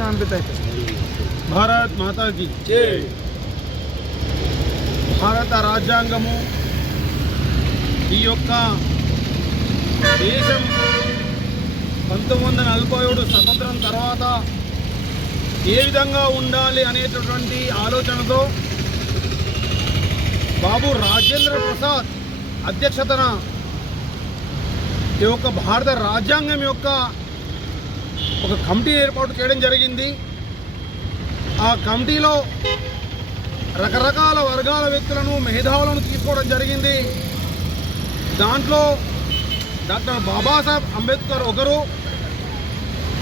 शांति भारत माता की जय। భారత రాజ్యాంగము ఈ యొక్క దేశం 1947 స్వతంత్రం తర్వాత ఏ విధంగా ఉండాలి అనేటటువంటి ఆలోచనతో బాబు రాజేంద్ర ప్రసాద్ అధ్యక్షతన ఈ యొక్క భారత రాజ్యాంగం యొక్క ఒక కమిటీ ఏర్పాటు చేయడం జరిగింది. ఆ కమిటీలో రకరకాల వర్గాల వ్యక్తులను మేధావులను తీసుకోవడం జరిగింది. దాంట్లో డాక్టర్ బాబాసాహెబ్ అంబేద్కర్ ఒకరు.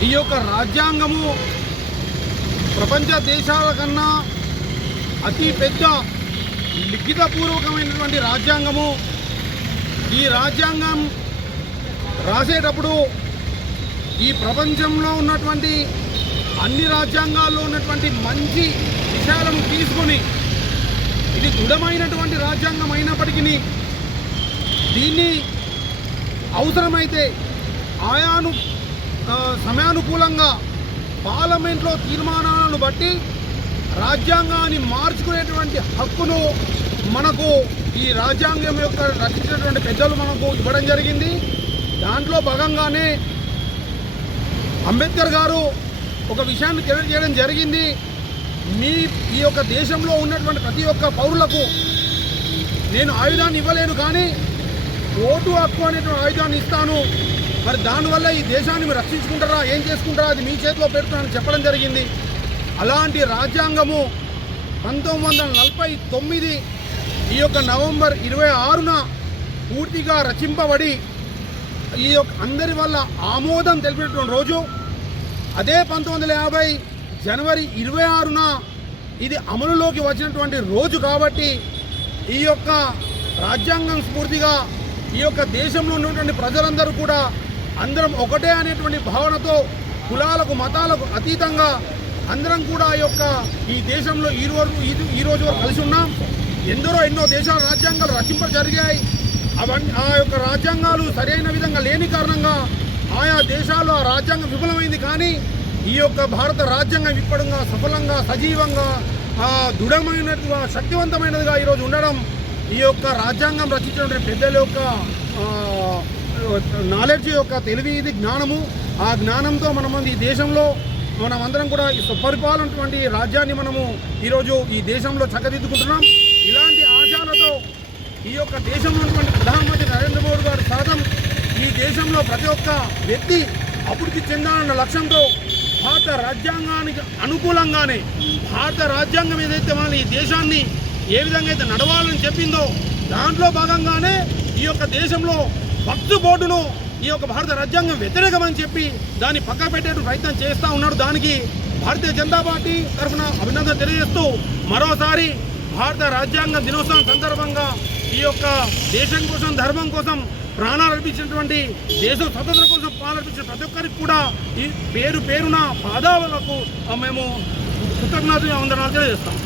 ఈ యొక్క రాజ్యాంగము ప్రపంచ దేశాల కన్నా అతి పెద్ద లిఖితపూర్వకమైనటువంటి రాజ్యాంగము. ఈ రాజ్యాంగం రాసేటప్పుడు ఈ ప్రపంచంలో ఉన్నటువంటి అన్ని రాజ్యాంగాల్లో ఉన్నటువంటి మంచి విషయాలను తీసుకొని ఇది దృఢమైనటువంటి రాజ్యాంగం అయినప్పటికీ దీన్ని అవసరమైతే సమయానుకూలంగా పార్లమెంట్లో తీర్మానాలను బట్టి రాజ్యాంగాన్ని మార్చుకునేటువంటి హక్కును మనకు ఈ రాజ్యాంగం యొక్క రచించినటువంటి పెద్దలు మనకు ఇవ్వడం జరిగింది. దాంట్లో భాగంగానే అంబేద్కర్ గారు ఒక విషయాన్ని తెలియజేయడం జరిగింది. ఈ యొక్క దేశంలో ఉన్నటువంటి ప్రతి ఒక్క పౌరులకు నేను ఆయుధాన్ని ఇవ్వలేను, కానీ ఓటు హక్కు అనేటువంటి ఆయుధాన్ని ఇస్తాను. మరి దానివల్ల ఈ దేశాన్ని మీరు రక్షించుకుంటారా, ఏం చేసుకుంటారా, అది మీ చేతిలో పెడుతున్నానని చెప్పడం జరిగింది. అలాంటి రాజ్యాంగము 1949 ఈ యొక్క నవంబర్ 26న పూర్తిగా రచింపబడి ఈ యొక్క అందరి వల్ల ఆమోదం తెలిపినటువంటి రోజు. అదే 1950 జనవరి 26న ఇది అమలులోకి వచ్చినటువంటి రోజు. కాబట్టి ఈ యొక్క రాజ్యాంగం స్ఫూర్తిగా ఈ యొక్క దేశంలో ఉన్నటువంటి ప్రజలందరూ కూడా అందరం ఒకటే అనేటువంటి భావనతో కులాలకు మతాలకు అతీతంగా అందరం కూడా ఈ దేశంలో ఈ రోజు వరకు కలిసి ఉన్నాం. ఎన్నో దేశాల రాజ్యాంగాలు జరిగాయి. ఆ యొక్క రాజ్యాంగాలు సరైన విధంగా లేని కారణంగా ఆయా దేశాల్లో ఆ రాజ్యాంగం విఫలమైంది. కానీ ఈ యొక్క భారత రాజ్యాంగం విప్పడంగా సఫలంగా సజీవంగా దృఢమైనదిగా శక్తివంతమైనదిగా ఈరోజు ఉండడం ఈ యొక్క రాజ్యాంగం రచించినటువంటి పెద్దల యొక్క నాలెడ్జ్ యొక్క తెలివి, ఇది జ్ఞానము. ఆ జ్ఞానంతో ఈ దేశంలో మనమందరం కూడా ఈ సుపరిపాలనటువంటి రాజ్యాన్ని మనము ఈరోజు ఈ దేశంలో చక్కదిద్దుకుంటున్నాం. ఇలాంటి ఆశయాలతో ఈ యొక్క దేశంలో ఉన్నటువంటి ప్రధానమంత్రి నరేంద్ర మోడీ గారు శాతం ఈ దేశంలో ప్రతి ఒక్క వ్యక్తి అభివృద్ధి చెందాలన్న లక్ష్యంతో భారత రాజ్యాంగానికి అనుకూలంగానే భారత రాజ్యాంగం ఏదైతే మన ఈ దేశాన్ని ఏ విధంగా అయితే నడవాలని చెప్పిందో దాంట్లో భాగంగానే ఈ యొక్క దేశంలో వక్ఫ్ బోర్డును ఈ యొక్క భారత రాజ్యాంగం వ్యతిరేకమని చెప్పి దాన్ని పక్క పెట్టే ప్రయత్నం చేస్తూ ఉన్నాడు. దానికి భారతీయ జనతా పార్టీ తరఫున అభినందన తెలియజేస్తూ మరోసారి భారత రాజ్యాంగ దినోత్సవం సందర్భంగా ఈ యొక్క దేశం కోసం ధర్మం కోసం ప్రాణాలు అర్పించినటువంటి దేశ స్వతంత్రం కోసం ప్రాణాలర్పించిన ప్రతి ఒక్కరికి కూడా ఈ పేరున పాదాలకు మేము కృతజ్ఞతలు వందనాలు తెలియజేస్తాం.